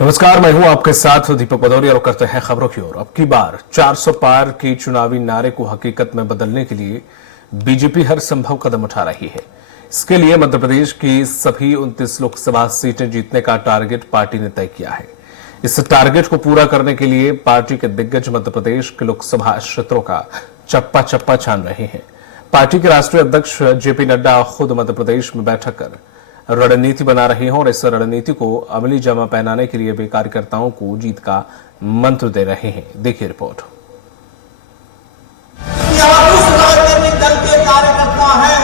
नमस्कार, मैं हूं आपके साथ दीपक भदौरिया और करते हैं खबरों की ओर। अब की बार 400 पार की चुनावी नारे को हकीकत में बदलने के लिए बीजेपी हर संभव कदम उठा रही है। इसके लिए मध्य प्रदेश की सभी 29 लोकसभा सीटें जीतने का टारगेट पार्टी ने तय किया है। इस टारगेट को पूरा करने के लिए पार्टी के दिग्गज मध्य प्रदेश के लोकसभा क्षेत्रों का चप्पा चप्पा छान रहे हैं। पार्टी के राष्ट्रीय अध्यक्ष जेपी नड्डा खुद मध्य प्रदेश में बैठक कर रणनीति बना रहे हैं और इस रणनीति को अमली जामा पहनाने के लिए वे कार्यकर्ताओं को जीत का मंत्र दे रहे हैं। देखिए रिपोर्ट। उस राजनीतिक दल के कार्यकर्ता हैं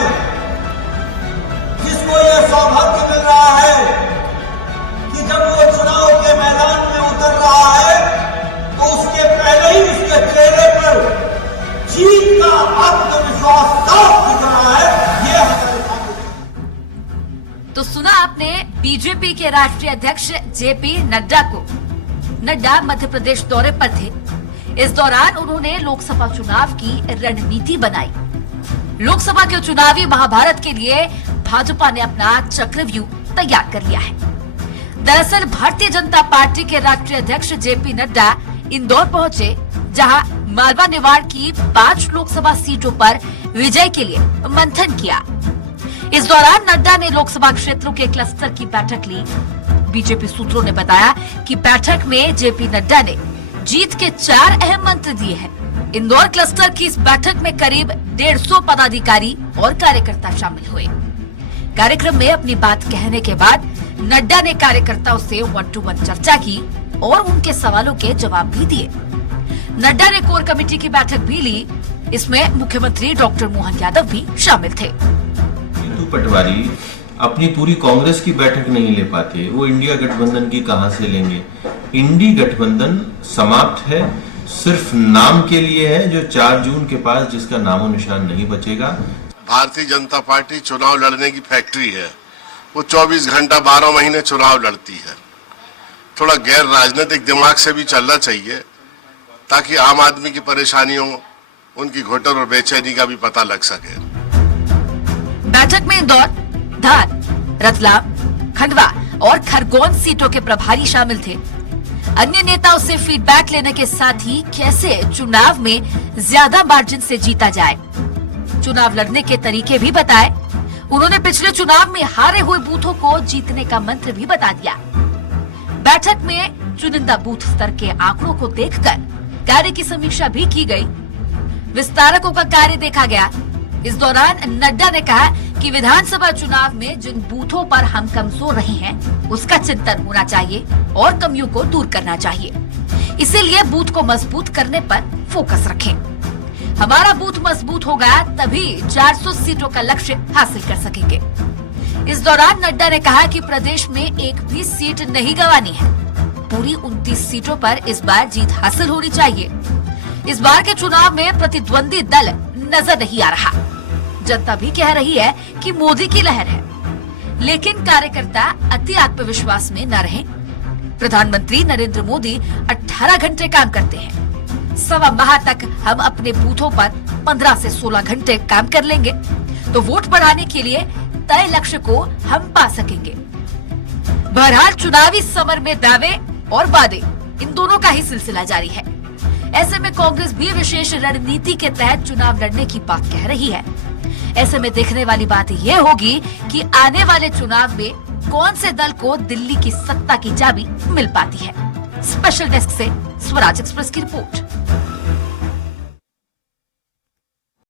जिसको यह सौभाग्य मिल रहा है कि जब वो चुनाव के मैदान में उतर रहा है तो उसके पहले ही उसके चेहरे पर जीत का आत्मविश्वास साफ दिख रहा है। तो सुना आपने बीजेपी के राष्ट्रीय अध्यक्ष जेपी नड्डा को। नड्डा मध्य प्रदेश दौरे पर थे। इस दौरान उन्होंने लोकसभा चुनाव की रणनीति बनाई। लोकसभा के चुनावी महाभारत के लिए भाजपा ने अपना चक्रव्यूह तैयार कर लिया है। दरअसल भारतीय जनता पार्टी के राष्ट्रीय अध्यक्ष जेपी नड्डा इंदौर पहुंचे, जहां मालवा निवाड़ की 5 लोकसभा सीटों पर विजय के लिए मंथन किया। इस दौरान नड्डा ने लोकसभा क्षेत्रों के क्लस्टर की बैठक ली। बीजेपी सूत्रों ने बताया कि बैठक में जेपी नड्डा ने जीत के 4 अहम मंत्र दिए हैं। इंदौर क्लस्टर की इस बैठक में करीब 150 पदाधिकारी और कार्यकर्ता शामिल हुए। कार्यक्रम में अपनी बात कहने के बाद नड्डा ने कार्यकर्ताओं से 1-to-1 चर्चा की और उनके सवालों के जवाब भी दिए। नड्डा ने कोर कमेटी की बैठक भी ली। इसमें मुख्यमंत्री डॉक्टर मोहन यादव भी शामिल थे। पटवारी अपनी पूरी कांग्रेस की बैठक नहीं ले पाते, वो इंडिया गठबंधन की कहां से लेंगे? इंडी गठबंधन समाप्त है, सिर्फ नाम के लिए है, जो 4 जून के पास जिसका नामो निशान नहीं बचेगा। भारतीय जनता पार्टी चुनाव लड़ने की फैक्ट्री है। वो 24 घंटा 12 महीने चुनाव लड़ती है। थोड़ा गैर राजनीतिक दिमाग से भी चलना चाहिए ताकि आम आदमी की परेशानियों, उनकी घुटन और बेचैनी का भी पता लग सके। बैठक में इंदौर, धार, रतलाम, खंडवा और खरगोन सीटों के प्रभारी शामिल थे। अन्य नेताओं से फीडबैक लेने के साथ ही कैसे चुनाव में ज्यादा मार्जिन से जीता जाए, चुनाव लड़ने के तरीके भी बताए। उन्होंने पिछले चुनाव में हारे हुए बूथों को जीतने का मंत्र भी बता दिया। बैठक में चुनिंदा बूथ स्तर के आंकड़ों को देखकर कार्य की समीक्षा भी की गई। विस्तारकों का कार्य देखा गया। इस दौरान नड्डा ने कहा कि विधानसभा चुनाव में जिन बूथों पर हम कमजोर रहे हैं उसका चिंतन होना चाहिए और कमियों को दूर करना चाहिए। इसीलिए बूथ को मजबूत करने पर फोकस रखें। हमारा बूथ मजबूत होगा तभी 400 सीटों का लक्ष्य हासिल कर सकेंगे। इस दौरान नड्डा ने कहा कि प्रदेश में एक भी सीट नहीं गंवानी है। पूरी 29 सीटों पर इस बार जीत हासिल होनी चाहिए। इस बार के चुनाव में प्रतिद्वंदी दल नजर नहीं आ रहा। जनता भी कह रही है कि मोदी की लहर है, लेकिन कार्यकर्ता अति आत्मविश्वास में न रहें। प्रधानमंत्री नरेंद्र मोदी 18 घंटे काम करते हैं। 1.25 माह तक हम अपने बूथों पर 15 से 16 घंटे काम कर लेंगे तो वोट बढ़ाने के लिए तय लक्ष्य को हम पा सकेंगे। बहरहाल चुनावी समर में दावे और वादे, इन दोनों का ही सिलसिला जारी है। ऐसे में कांग्रेस भी विशेष रणनीति के तहत चुनाव लड़ने की बात कह रही है। ऐसे में देखने वाली बात यह होगी कि आने वाले चुनाव में कौन से दल को दिल्ली की सत्ता की चाबी मिल पाती है। स्पेशल डेस्क से स्वराज एक्सप्रेस की रिपोर्ट।